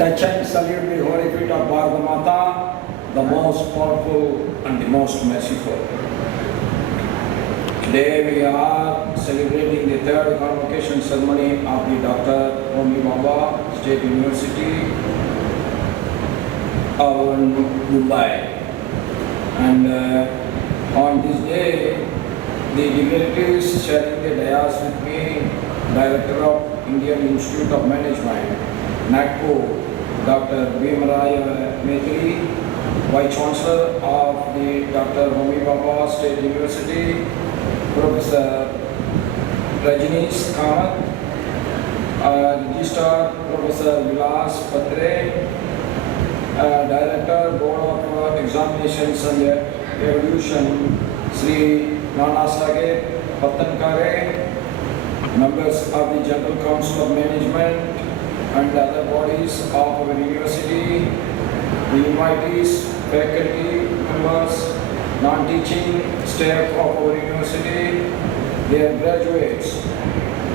touch and salute the holy feet of Bharata Mata, the most powerful and the most merciful. Today we are celebrating the third convocation ceremony of the Dr. Homi Bhabha State University of Mumbai. And on this day, the dignitaries sharing the dais with me, Director of Indian Institute of Management, Nagpur, Dr. Bhimaraya Metri, Vice Chancellor of the Dr. Homi Bhabha State University, Professor Rajneesh, Kamat, Registrar Prof Vilas Padhye, Director Board of Examinations and Evolution, Sri Nanasage Patankare, members of the General Council of Management and other bodies of our university, the invitees, faculty members, non-teaching staff of our university, their graduates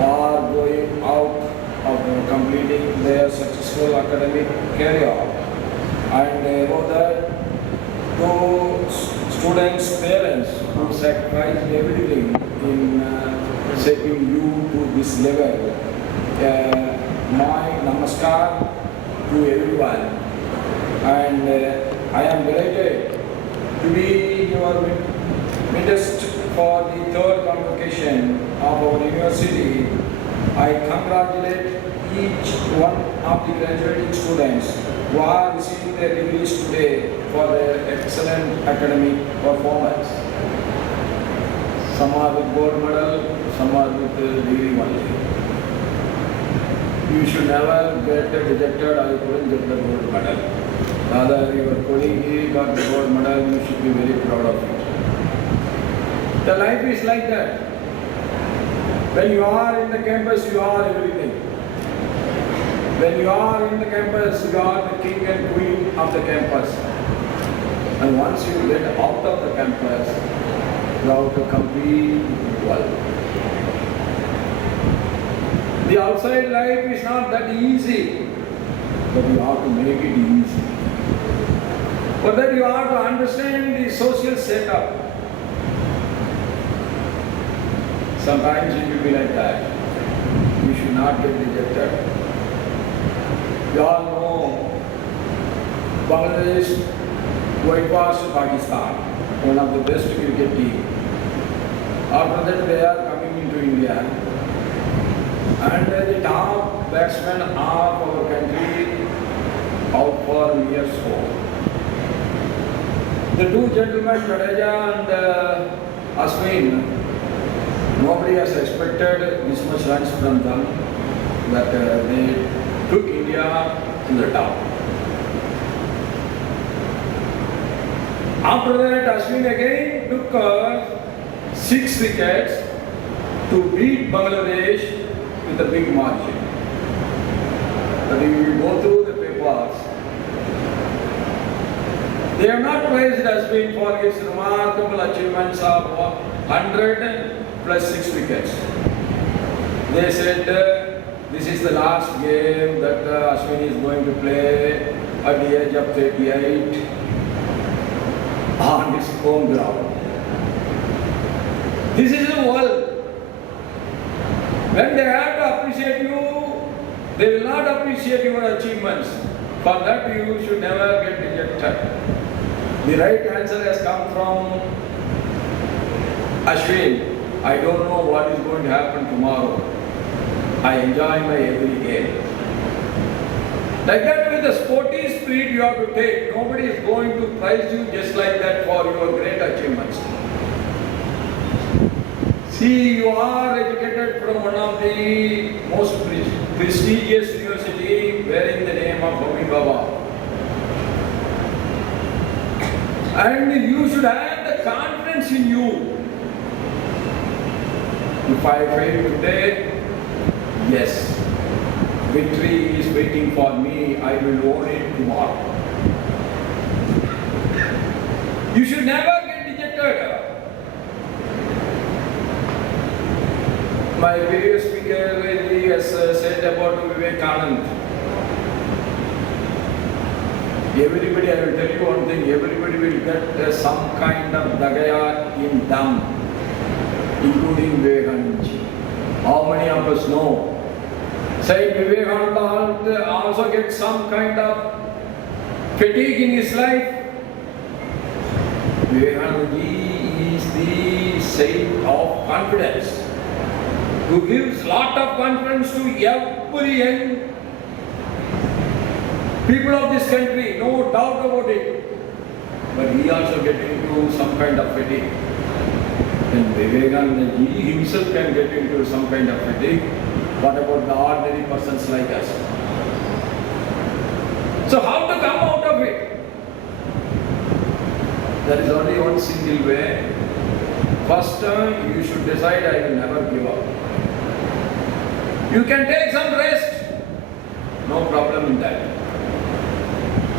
are going out of completing their successful academic career. And about that, to students' parents who sacrificed everything in setting you to this level, my namaskar to everyone. And I am delighted to be your witness for the third convocation of our university. I congratulate each one of the graduating students who are receiving their degrees today for their excellent academic performance. Some are with gold medal, some are with degree only. You should never get rejected, I couldn't get the gold medal. Rather, your colleague got the gold medal, you should be very proud of it. The life is like that. When you are in the campus, you are everything. When you are in the campus, you are the king and queen of the campus. And once you get out of the campus, you have to compete with the world. The outside life is not that easy, but you have to make it easy. For that you have to understand the social setup. Sometimes it will be like that. You should not get rejected. You all know Bangladesh whitewashed Pakistan, one of the best cricket team. After that they are coming into India. And the top batsmen of our country out for mere score. The two gentlemen, Jadeja and Ashwin, nobody has expected this much runs from them, but they took India to the top. After that, Ashwin again took 6 wickets to beat Bangladesh with a big margin. But if you go through the papers, they have not praised Ashwin for his remarkable achievements of 100 plus 6 wickets. They said this is the last game that Ashwin is going to play at the age of 38 on his home ground. This is the world. When they have to appreciate you, they will not appreciate your achievements. For that you should never get rejected. The right answer has come from Ashwin. I don't know what is going to happen tomorrow. I enjoy my every game. Like that, with the sporty spirit you have to take. Nobody is going to prize you just like that for your great achievements. See, you are educated from one of the most prestigious university bearing the name of Homi Bhabha. And you should have the confidence in you. If I fail today, yes, victory is waiting for me. I will own it tomorrow. You should never get rejected. My previous speaker has said about Vivekanand. Everybody, I will tell you one thing, everybody will get some kind of dagaya in them, including Vivekananda. How many of us know? Say Vivekananda also gets some kind of fatigue in his life. Vivekananda is the saint of confidence, who gives lot of confidence to every young people of this country, no doubt about it. But he also gets into some kind of fatigue. And Vivekananda himself can get into some kind of fatigue. What about the ordinary persons like us? So how to come out of it? There is only one single way. First, you should decide, I will never give up. You can take some rest. No problem in that.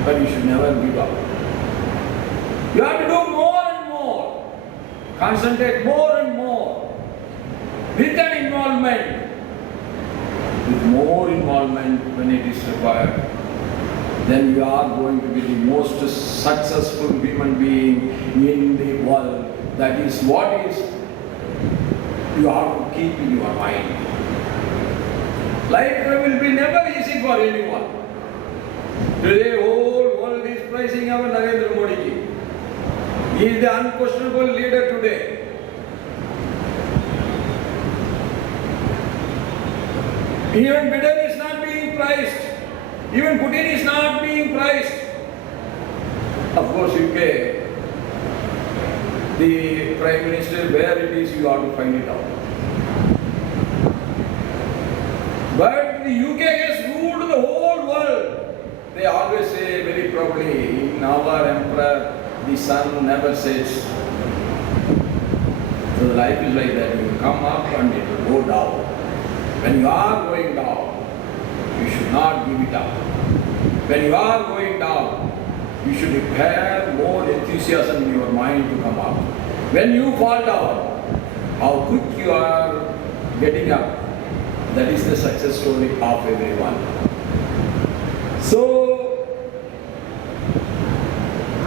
But you should never give up. You have to do more and more. Concentrate more and more. With an involvement. With more involvement when it is required. Then you are going to be the most successful human being in the world. That is what is you have to keep in your mind. Life will be never easy for anyone. Today, whole world is praising our Narendra Modi ji. He is the unquestionable leader today. Even Biden is not being praised. Even Putin is not being praised. Of course, UK, the Prime Minister, where it is, you have to find it out. But the UK has ruled the whole world. They always say very proudly, in our emperor, the sun never sets. So life is like that. You come up and it will go down. When you are going down, you should not give it up. When you are going down, you should have more enthusiasm in your mind to come up. When you fall down, how quick you are getting up, that is the success story of everyone. So,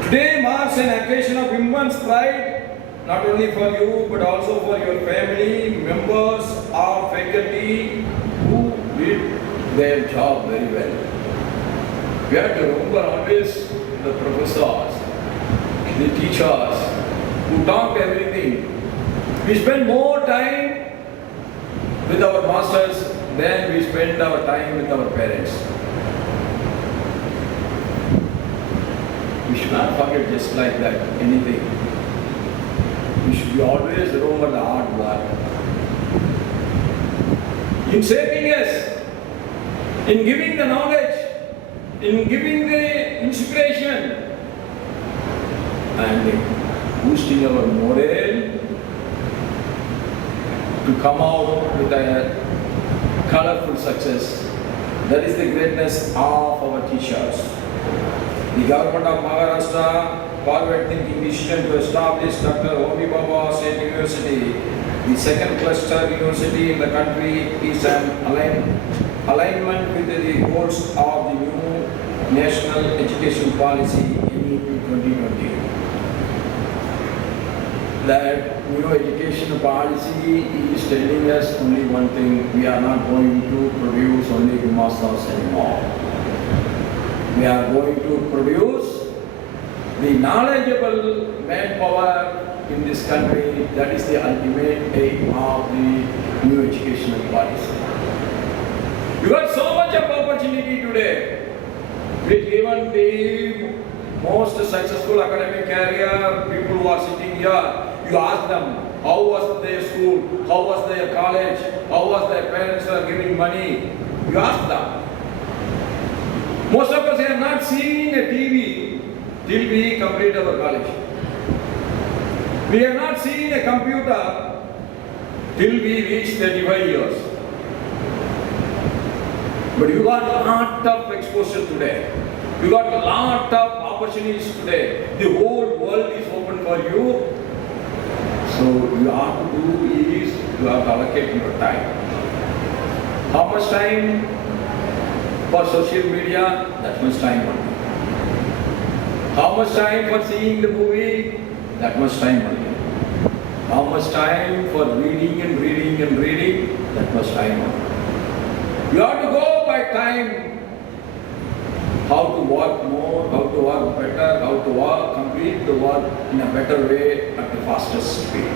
today marks an occasion of immense pride, not only for you, but also for your family, members or faculty who did their job very well. We have to remember always the professors, the teachers who taught everything. We spend more time with our masters than we spend our time with our parents. We should not forget just like that anything. We should be always remember the hard work. In shaping us, in giving the knowledge, in giving the inspiration, and boosting our morale to come out with a colorful success. That is the greatness of our teachers. The government of Maharashtra forward-thinking decision to establish Dr. Homi Bhabha State University, the second cluster university in the country, is an alignment with the goals of the new National Education Policy NEP 2020. That new education policy is telling us only one thing: we are not going to produce only masters anymore. We are going to produce the knowledgeable manpower in this country. That is the ultimate aim of the new educational policy. You got so much of opportunity today. With even the most successful academic career, people who are sitting here, you ask them, how was their school, how was their college, how was their parents are giving money. You ask them. Most of us have not seen a TV till we complete our college. We have not seen a computer till we reach 35 years. But you got a lot of exposure today. You got a lot of opportunities today. The whole world is open for you. So you have to do is you have to allocate your time. How much time for social media? That much time only. How much time for seeing the movie? That much time only. How much time for reading and reading and reading? That much time only. You have to go by time. How to work more, how to work better, how to work, complete the work in a better way at the fastest speed.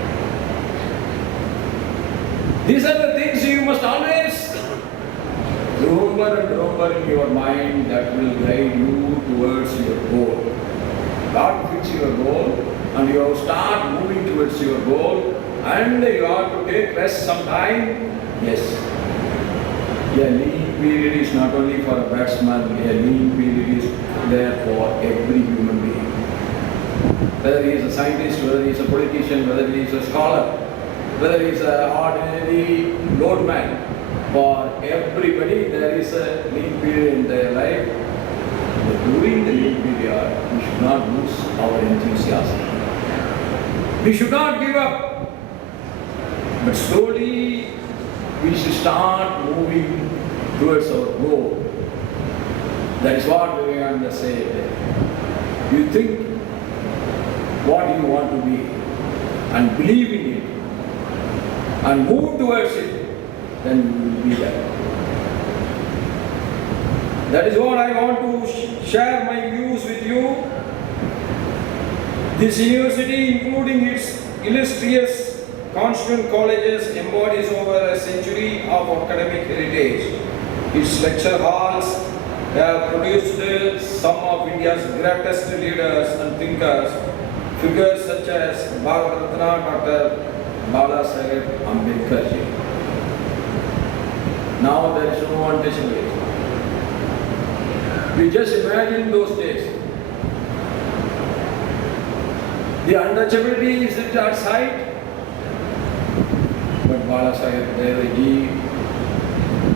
These are the things you must always remember and remember in your mind that will guide you towards your goal. God fix your goal and you have to start moving towards your goal and you have to take rest sometime. Yes. A lean period is not only for a batsman, a lean period is there for every human being. Whether he is a scientist, whether he is a politician, whether he is a scholar, whether he is an ordinary roadman, for everybody there is a lean period in their life. But during the lean period, we should not lose our enthusiasm. We should not give up. But slowly we should start moving towards our goal. That is what Vivekananda said. You think what you want to be and believe in it and move towards it, then you will be there. That is what I want to share my views with you. This university, including its illustrious constituent colleges, embodies over a century of academic heritage. Its lecture halls have produced some of India's greatest leaders and thinkers, figures such as Bharat Ratna Dr. Babasaheb Ambedkar ji. Now there is no untouchability. We just imagine those days. The untouchability is at our side. But Babasaheb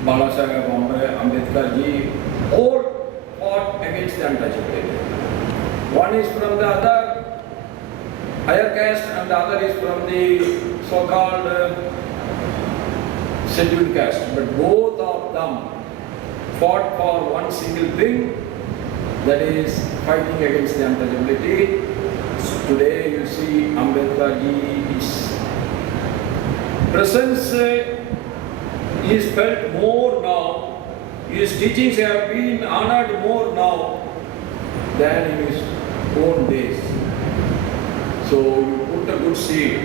Ambedkar ji all fought against the untouchability. One is from the other higher caste and the other is from the so-called scheduled caste. But both of them fought for one single thing, that is fighting against the untouchability. Today you see Ambedkar ji's presence is felt more now. His teachings have been honored more now than in his own days. So you put a good seed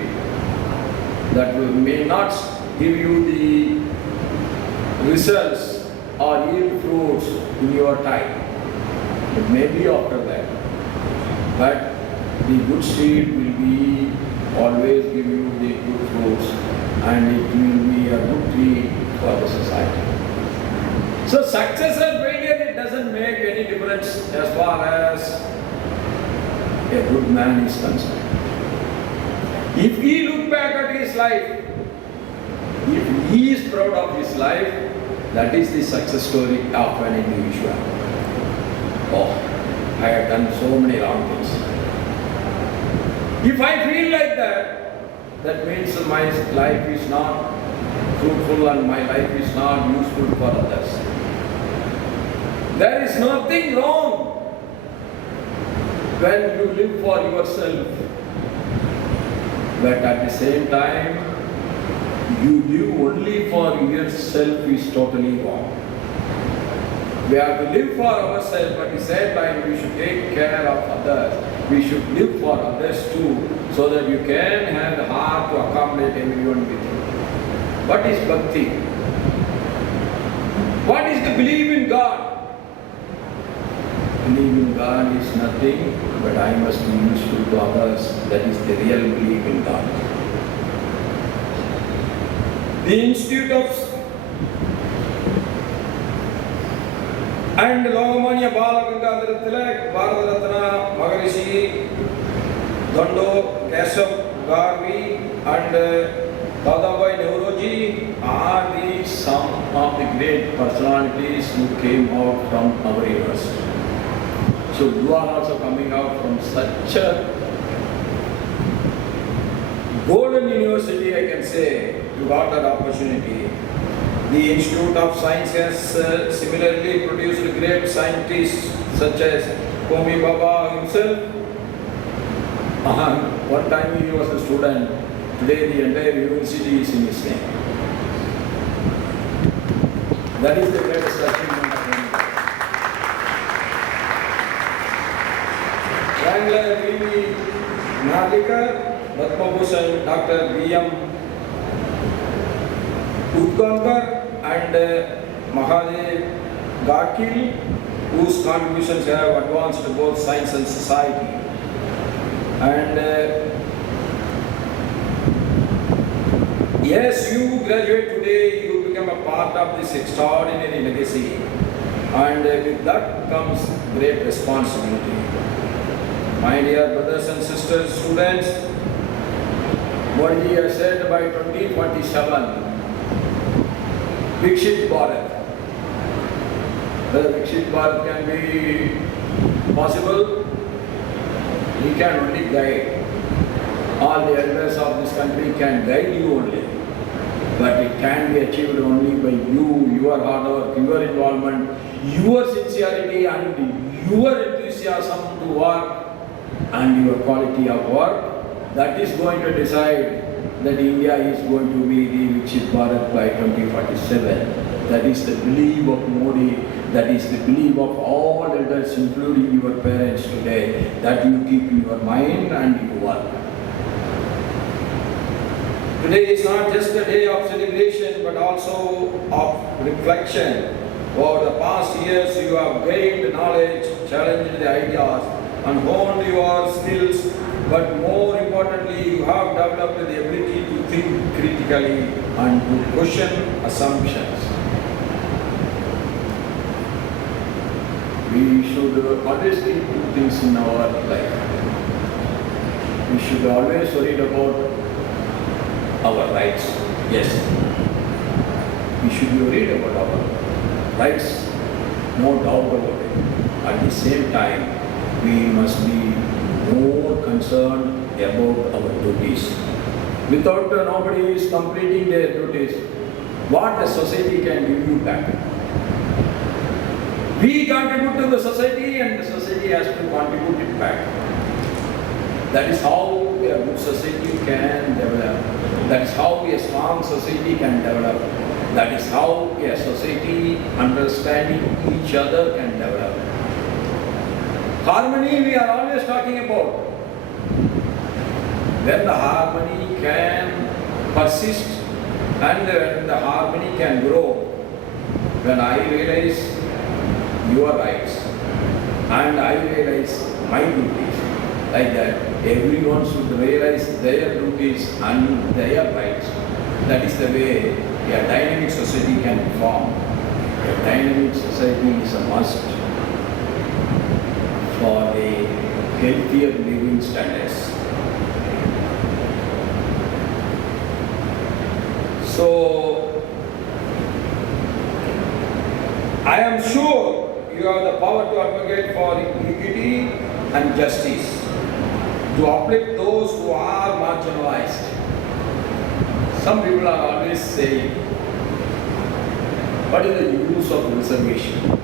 that may not give you the results or yield fruits in your time, but maybe after that. But the good seed will be always give you the good fruits and it will be a good tree for the society. So success or failure, it doesn't make any difference as far as a good man is concerned. If he look back at his life, if he is proud of his life, that is the success story of an individual. Oh, I have done so many wrong things. If I feel like that, that means my life is not fruitful and my life is not useful for others. There is nothing wrong when you live for yourself, but at the same time, you live only for yourself is totally wrong. We have to live for ourselves, but at the same time, we should take care of others. We should live for others too, so that you can have the heart to accommodate everyone with you. What is bhakti? What is the belief in God? Belief in God is nothing, but I must be useful to others. That is the real belief in God. The Institute of and Lokamanya Balagangadhara Tilak, Bharat Ratna Maharishi, Dando, Keshav Garvi, and Dadabhai Nehruji are the some of the great personalities who came out from our university. So you are also coming out from such a golden university, I can say. You got that opportunity. The Institute of Science has similarly produced great scientists such as Homi Bhabha himself. One time he was a student. Today the entire university is in his name. That is the greatest achievement of India. Wrangler V.V. Narlikar, Padma Bhushan Dr. V.M. Udgankar and Mahadev Gakil, whose contributions have advanced both science and society. And yes, you graduate today, you become a part of this extraordinary legacy. And with that comes great responsibility. My dear brothers and sisters, students, Modi has said by 2047, Vikshit Bharat. Whether Vikshit Bharat can be possible, he can only guide. All the elders of this country can guide you only. But it can be achieved only by you, your hard work, your involvement, your sincerity and your enthusiasm to work and your quality of work. That is going to decide that India is going to be the Vikshit Bharat by 2047. That is the belief of Modi. That is the belief of all elders, including your parents today, that you keep in your mind and you work. Today is not just a day of celebration, but also of reflection. Over the past years, you have gained knowledge, challenged the ideas, and honed your skills. But more importantly, you have developed the ability to think critically and to question assumptions. We should always keep two things in our life. We should always worry about our rights. Yes. We should be worried about our rights, no doubt about it. At the same time, we must be more concerned about our duties. Without nobody is completing their duties, what the society can give you back? We contribute to the society and the society has to contribute it back. That is how a good society can develop. That is how a strong society can develop. That is how a society understanding each other can develop. Harmony we are always talking about. When the harmony can persist and when the harmony can grow, when I realize your rights and I realize my duties, like that, everyone should realize their duties and their rights. That is the way a dynamic society can be formed. A dynamic society is a must for a healthier living standards. So, I am sure you have the power to advocate for equity and justice, to uplift those who are marginalized. Some people are always saying, what is the use of reservation?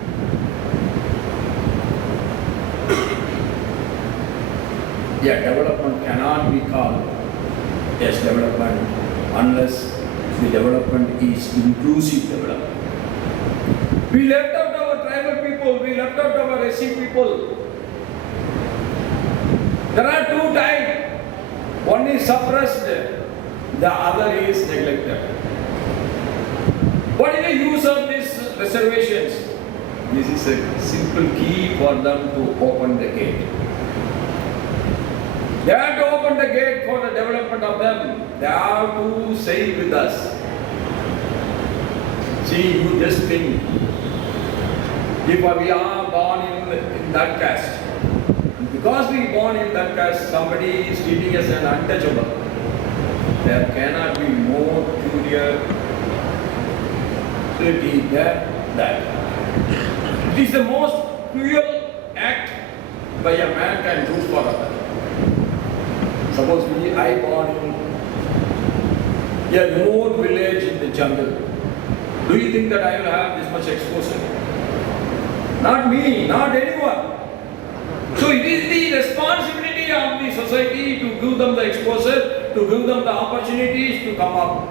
Yeah, development cannot be called as development unless the development is inclusive development. We left out our tribal people, we left out our SC people. There are two types. One is suppressed, the other is neglected. What is the use of these reservations? This is a simple key for them to open the gate. They have to open the gate for the development of them. They have to say with us. See, you just think, if we are born in that caste, because we are born in that caste, somebody is treating us as untouchable. There cannot be more curiosity than that. It is the most cruel act by a man can do for others. Suppose I born in a remote village in the jungle. Do you think that I will have this much exposure? Not me, not anyone. So it is the responsibility of the society to give them the exposure, to give them the opportunities to come up.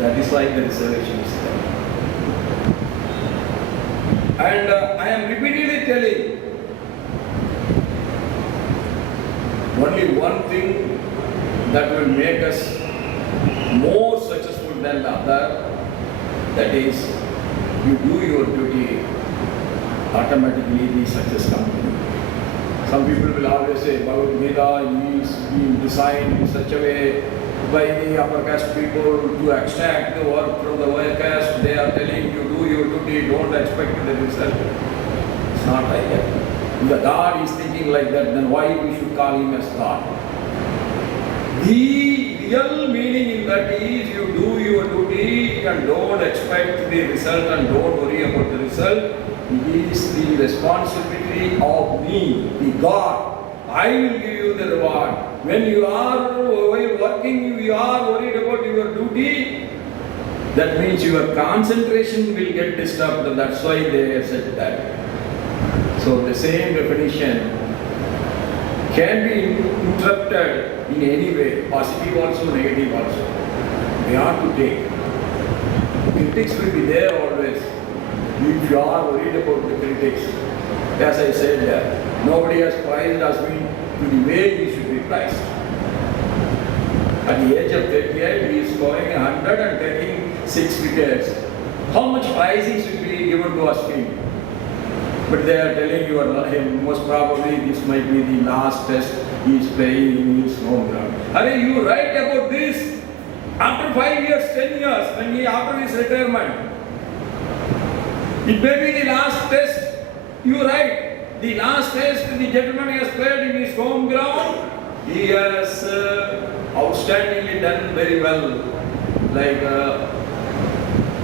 That is why the reservation is there. And I am repeatedly telling only one thing that will make us more successful than the other, that is, you do your duty, automatically the success comes. Some people will always say, Bhagavad Gita is being designed in such a way by the upper caste people to extract the work from the lower caste. They are telling you do your duty, don't expect the result. It's not like that. If the God is thinking like that, then why we should call him as God? The real meaning in that is you do your duty and don't expect the result and don't worry about the result. It is the responsibility of me, the God. I will give you the reward. When you are working, you are worried about your duty, that means your concentration will get disturbed, and that's why they have said that. So the same definition can be interrupted in any way, positive also, negative also. We have to take. Critics will be there always. If you are worried about the critics, as I said, nobody has prized us to the way we should be prized. At the age of 38, he is scoring 100 and taking 6 wickets. How much prizing should be given to us team? But they are telling you, most probably this might be the last test he is playing in his home ground. Are you right about this? After 5 years, 10 years, when he after his retirement, it may be the last test. You are right. The last test the gentleman has played in his home ground. He has outstandingly done very well. Like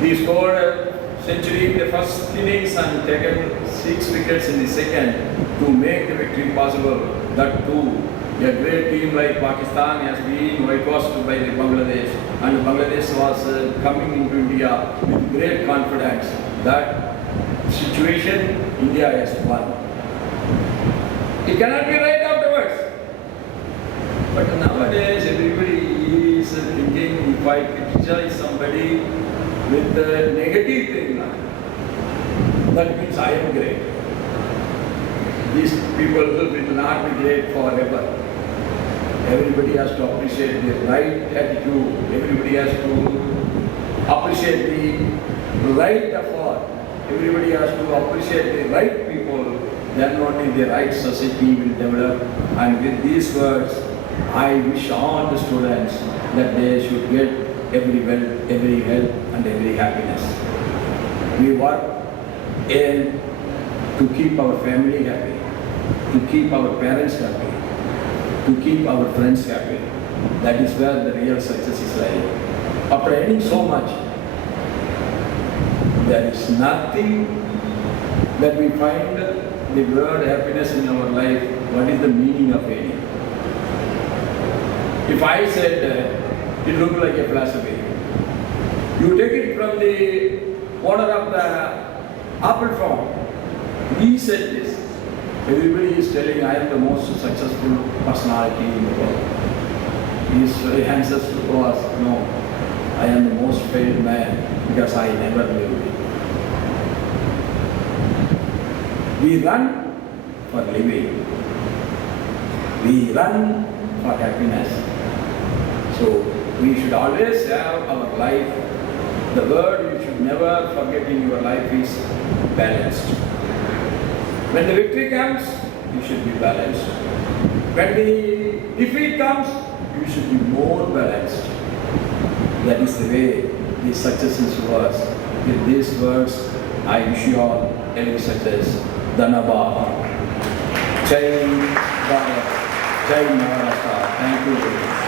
he scored a century in the first innings and taken 6 wickets in the second to make the victory possible. That too, a great team like Pakistan has been whitewashed by the Bangladesh, and Bangladesh was coming into India with great confidence. That situation, India has won. It cannot be right afterwards. But nowadays, everybody is thinking, if I criticize somebody with the negative thing, that means I am great. These people will not be great forever. Everybody has to appreciate the right attitude. Everybody has to appreciate the right effort. Everybody has to appreciate the right people. Then only the right society will develop. And with these words, I wish all the students that they should get every wealth, every health, and every happiness. We work in to keep our family happy, to keep our parents happy, to keep our friends happy. That is where the real success is lying. After earning so much, there is nothing that we find the word happiness in our life. What is the meaning of earning? If I said it looked like a philosophy, you take it from the owner of the apple farm. He said this. Everybody is telling I am the most successful personality in the world. His answers was, no, I am the most failed man because I never lived. We run for living. We run for happiness. So we should always have our life. The word you should never forget in your life is balanced. When the victory comes, you should be balanced. When the defeat comes, you should be more balanced. That is the way the success is works. With these words, I wish you all every success. Dhanabad. Jai Bharat. Jai Maharashtra. Thank you.